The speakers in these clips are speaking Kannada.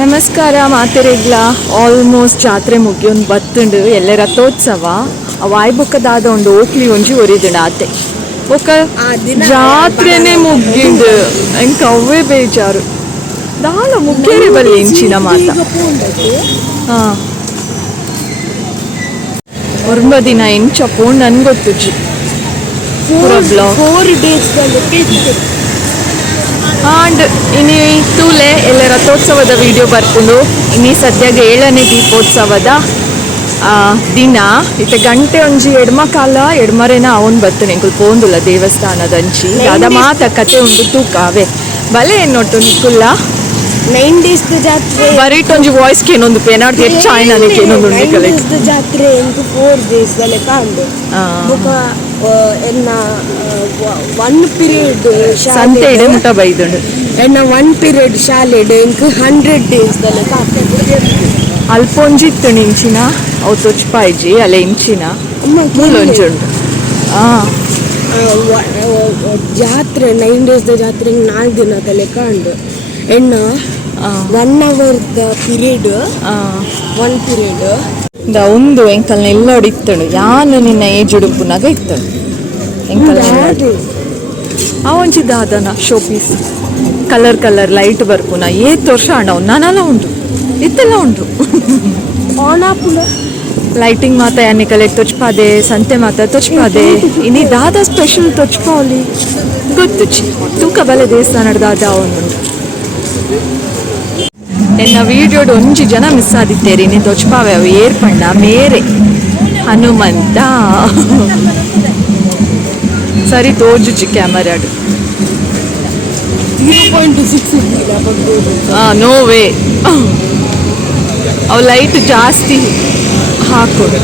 ನಮಸ್ಕಾರ ಮಾತೆರೆಗ್ಲ ಆಲ್ಮೋಸ್ಟ್ ಜಾತ್ರೆ ಮುಗಿಯೊಂದು ಬತ್ತುಂಡು ಎಲ್ಲೆ ರಥೋತ್ಸವ ವಾಯ್ಬುಕ್ಕದಾದ ಒಂದು ಓಕ್ಲಿ ಒಂಜಿ ಒರಿದುಂಡು ಆತೆ ಒಕ್ಕ ಜಾತ್ರೆನೇ ಮುಗ್ಗಿಂಡು ಎಂಕ್ ಅವೇ ಬೇಜಾರು ದಾಲ ಮುಗ್ಗೇರೆ ಬಲ್ಲಿ ಇಂಚಿನ ಮಾತ ಹಾಂ ಒರ್ಮ ದಿನ ಎಂಚ ಪೋಂಡು ನನ್ಗೊತ್ತುಜಿ ಪೂರ ಬ್ಲಾಗ್ 4 days ಆಂಡ್ ಇನಿ ತೂಲೆ ಎಲ್ಲ ರಥೋತ್ಸವದ ವಿಡಿಯೋ ಬರ್ಕೊಂಡು ಇನ್ನಿ ಸದ್ಯಾಗ 7ನೇ ದೀಪೋತ್ಸವದ ದಿನ ಇತ್ತೆ ಗಂಟೆ ಒಂಜಿ ಎಡ್ಮಕಾಲ ಎಡ್ಮರೇನ ಅವನ್ ಬತ್ತು ನಿಂಕುಲ್ ಪೋಂದುಲ್ಲ ದೇವಸ್ಥಾನದಂಚಿ ಅದ ಮಾತ ಕತೆ ಉಂಡು ತೂಕಾವೆ ಬಲೆ ಏನೊಟ್ಟು ನಿಕ್ಕುಲ್ಲ 9 days ಜಾತ್ರೆ ಬರೀಟ್ ಒಂಜಿ ವಾಯ್ಸ್ ಕೇನೊಂದು ಪೇನಾಡ್ ಹೆಚ್ಚು ಆಯ್ನಕ್ಕೆ ಏನೊಂದು ಉಂಡಿಕಲೆ ಜಾತ್ರೆ ಎಂಕ್ 4 days ದಲೆ ಕಾಂಡು ಬೊಕ ಎನ್ನ 1 period ಸಂತೆ ಇಡೆ ಮುಟ ಬೈದುಂಡು ಎನ್ನ 1 period ಶಾಲೆಡ್ ಎಂಕ್ 100 days ದಲೆ ಕಾಂಡು ಅಲ್ಪೊಂಜಿತ್ತು ನಿಂಚಿನ ಅವು ತೊಚ್ಪಾಯ್ಜಿ ಅಲೆ ಇಂಚಿನ ಮೂಲೊಂಜುಂಡು ಜಾತ್ರೆ 9 days ಜಾತ್ರೆ 4 ದಿನದಲೆ ಕಾಂಡು ಎನ್ನ 1 hour ಪೀರಿಯಡ್ 1 period ಒಂದು ಎಂಕಲ್ನ ಎಲ್ಲೋಡು ಇತ್ತಳು ಯಾನು ನಿನ್ನ ಏಜ್ ಉಡುಪುನಾಗ ಇತ್ತಳು ಎಂಕಲ್ ಅವಂಚಿ ದಾದನ ಶೋ ಪೀಸ್ ಕಲರ್ ಲೈಟ್ ಬರ್ಪುನ ಏತ್ ವರ್ಷ ಅಣ್ಣ ನಾನೆಲ್ಲ ಉಂಟು ಇತ್ತೆಲ್ಲ ಉಂಟು ಲೈಟಿಂಗ್ ಮಾತ ಯಾನಿ ಕಲೆ ತೊಚ್ಪಾದೆ ಸಂತೆ ಮಾತ ತೊಚ್ಪಾದೆ ಇನ್ನಿ ದಾದ ಸ್ಪೆಷಲ್ ತೊಚ್ಪಾವಲಿ ಗೊತ್ತುಚಿ ತೂಕ ಬಲೆ ದೇವಸ್ಥಾನದ ದಾದ ಅವನುಂಟು ಎನ್ನ ವಿಡಿಯೋಡ್ ಒಂಜಿ ಜನ ಮಿಸ್ ಆದಿತ್ತೇರಿ ನೀ ತೊಚ್ಪಾವೆ ಅವು ಏರ್ಪಣ್ಣ ಮೇರೆ ಹನುಮಂತ ಸರಿ ತೋಜುಚಿ ಕ್ಯಾಮರಾಡು 0.6 ನೋ ವೇ ಅವು ಲೈಟ್ ಜಾಸ್ತಿ ಹಾಕೋಡು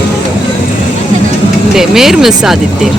ಮೇರ್ ಮಿಸ್ ಆದಿತ್ತೇರಿ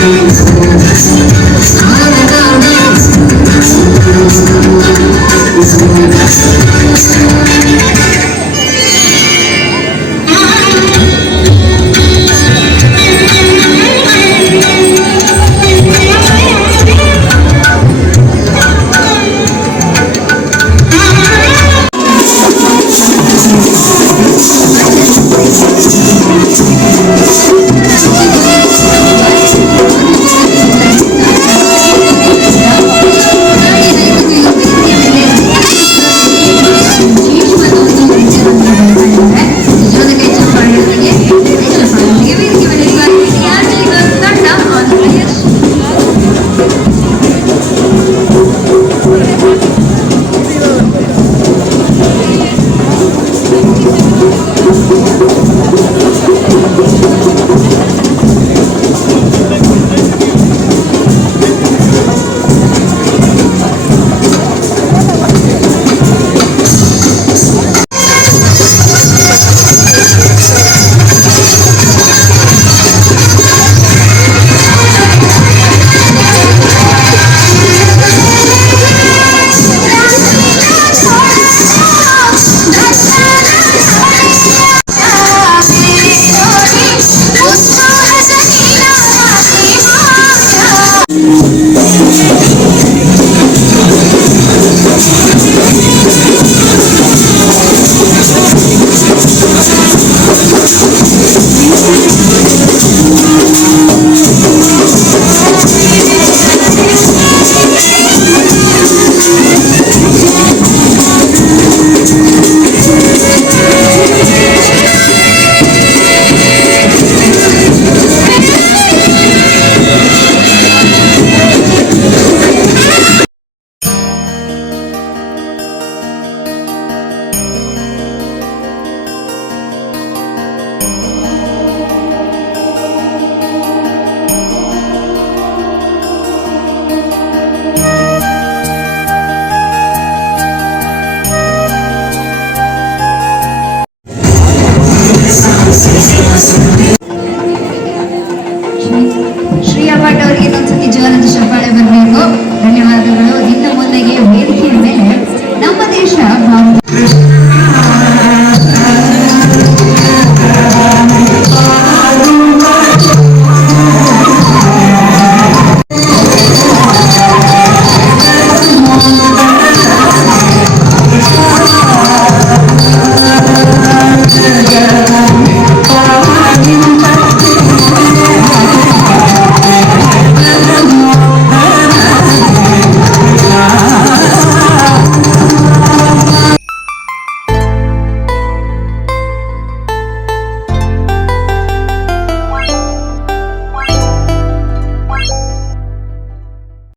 Thank you.